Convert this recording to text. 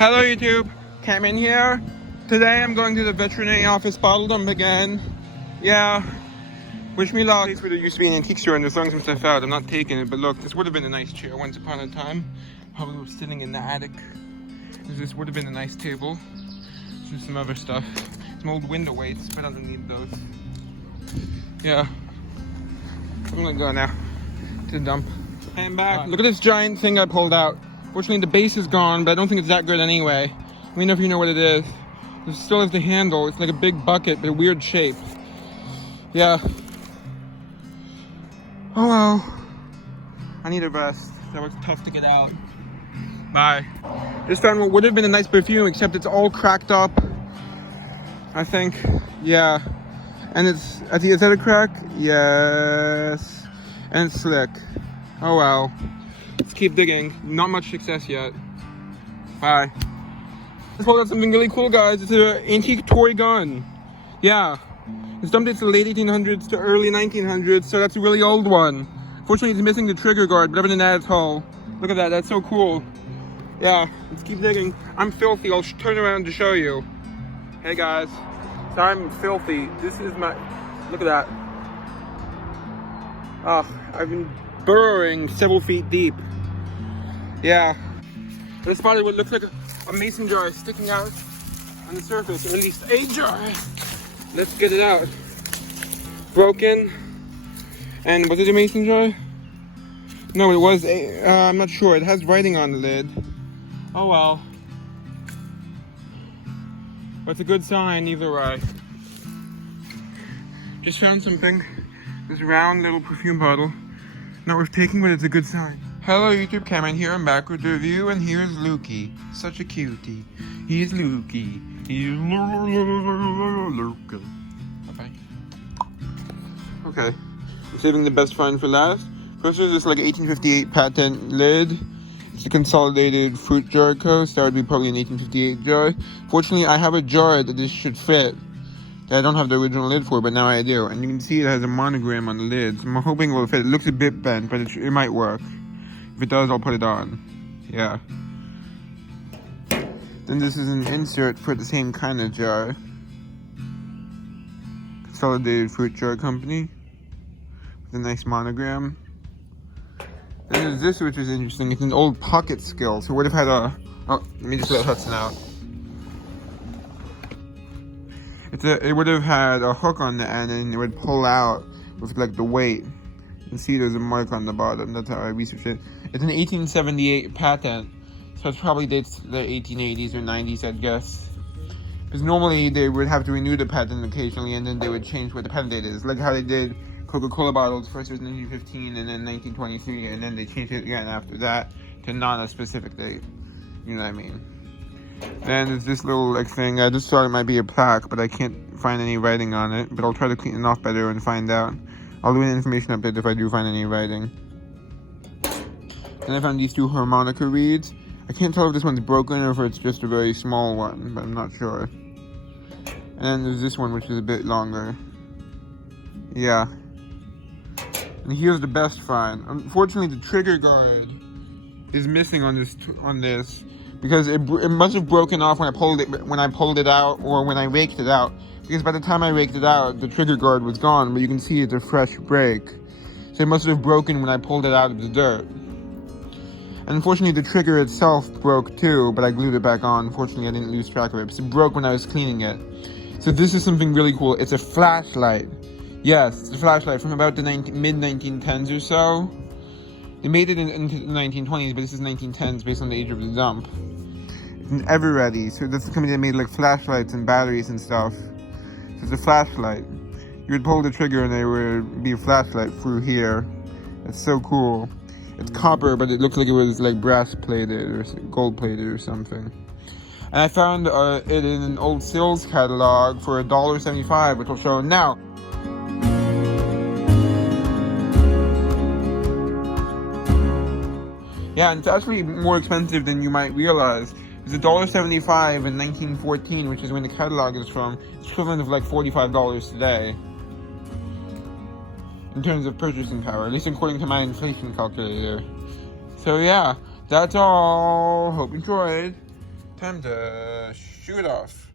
Hello YouTube, Cameron here. Today I'm going to the veterinary office bottle dump again. Yeah, wish me luck. There used to be an antique store and there's thrown some stuff out. I'm not taking it, but look, this would have been a nice chair once upon a time. Probably was sitting in the attic. This would have been a nice table. There's some other stuff. Some old window weights, but I don't need those. Yeah, I'm gonna go now to the dump. I am back. Look at this giant thing I pulled out. Fortunately, the base is gone, but I don't think it's that good anyway. Let me know if you know what it is. It still has the handle. It's like a big bucket, but a weird shape. Yeah. Oh well. I need a rest. That was tough to get out. Bye. Just found what would have been a nice perfume, except it's all cracked up. I think. Yeah. And it's, is that a crack? Yes. And it's slick. Oh well. Let's keep digging. Not much success yet. Bye. Let's pull out something really cool, guys. It's an antique toy gun. Yeah. It's dumped into the late 1800s to early 1900s, so that's a really old one. Fortunately, it's missing the trigger guard, but other than that, it's whole. Look at that. That's so cool. Yeah. Let's keep digging. I'm filthy. I'll turn around to show you. Hey, guys. So I'm filthy. This is my... Look at that. Oh, I've been burrowing several feet deep. Yeah. I spotted what looks like a mason jar sticking out on the surface, or at least a jar. Let's get it out. Broken. And was it a mason jar? No, it was a, I'm not sure. It has writing on the lid. Oh well. But it's a good sign either way. Just found something. This round little perfume bottle. Not worth taking, but it's a good sign. Hello YouTube, Cameron here. I'm back with the review, and here's Lukey. Such a cutie. He's Lukey. He's Lukey. Okay. I'm saving the best find for last. First, there's this like 1858 patent lid. It's a consolidated fruit jar coast. That would be probably an 1858 jar. Fortunately, I have a jar that this should fit. I don't have the original lid for it, but now I do. And you can see it has a monogram on the lid. So I'm hoping it will fit. It looks a bit bent, but it might work. If it does, I'll put it on. Yeah. Then this is an insert for the same kind of jar. Consolidated Fruit Jar Company. With a nice monogram. Then there's this, which is interesting. It's an old pocket skill. So it would have had a... Oh, let me just let Hudson out. It would have had a hook on the end, and it would pull out with like the weight. You can see there's a mark on the bottom. That's how I researched it. It's an 1878 patent, so it probably dates to the 1880s or 90s, I'd guess. Because normally they would have to renew the patent occasionally, and then they would change what the patent date is. Like how they did Coca-Cola bottles. First it was 1915, and then 1923, and then they changed it again after that to not a specific date. You know what I mean? Then there's this little like thing. I just thought it might be a plaque, but I can't find any writing on it. But I'll try to clean it off better and find out. I'll do an information update if I do find any writing. Then I found these two harmonica reeds. I can't tell if this one's broken or if it's just a very small one, but I'm not sure. And then there's this one, which is a bit longer. Yeah. And here's the best find. Unfortunately, the trigger guard is missing on this. Because it must have broken off when I pulled it out, or when I raked it out. Because by the time I raked it out, the trigger guard was gone, but you can see it's a fresh break. So it must have broken when I pulled it out of the dirt. And unfortunately, the trigger itself broke too, but I glued it back on. Fortunately, I didn't lose track of it, because it broke when I was cleaning it. So this is something really cool. It's a flashlight. Yes, it's a flashlight from about the mid-1910s or so. They made it into the 1920s, but this is 1910s based on the age of the dump. It's an Everready, so that's the company that made like flashlights and batteries and stuff. So it's a flashlight. You would pull the trigger and there would be a flashlight through here. It's so cool. It's copper, but it looks like it was like brass plated or gold plated or something. And I found it in an old sales catalog for $1.75, which I'll show now. Yeah, and it's actually more expensive than you might realize. It's $1.75 in 1914, which is when the catalog is from. It's equivalent of like $45 today. In terms of purchasing power, at least according to my inflation calculator. So yeah, that's all. Hope you enjoyed. Time to shoot off.